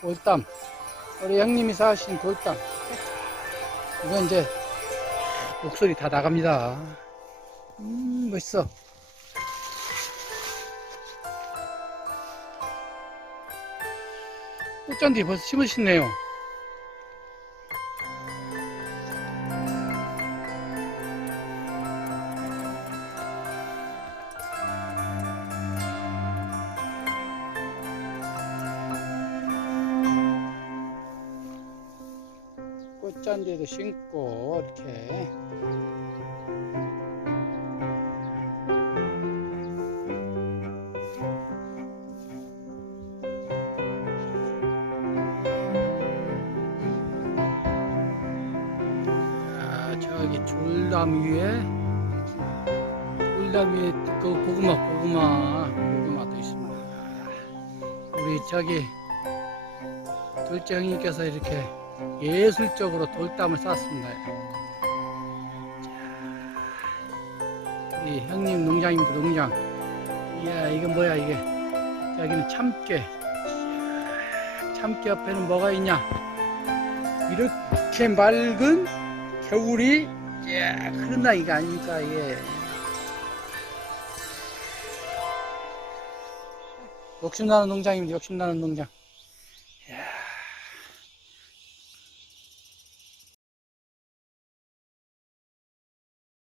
돌담. 우리 형님이 사신 돌담. 이건 이제 목소리 다 나갑니다. 음, 멋있어. 꽃잔디 벌써 심으시네요. 꽃잔디도 심고 이렇게. 아, 저기 졸담 위에 졸담 위에 그 고구마 고구마 고구마도 있습니다. 우리 저기 형님께서 이렇게 예술적으로 돌담을 쌌습니다. 자, 우리 형님 농장입니다 농장. 이야 이건 뭐야 이게? 여기는 참깨. 참깨 옆에는 뭐가 있냐? 이렇게 맑은 겨울이 야 흐른다 이거 아닙니까 이게? 욕심나는 농장입니다 욕심나는 농장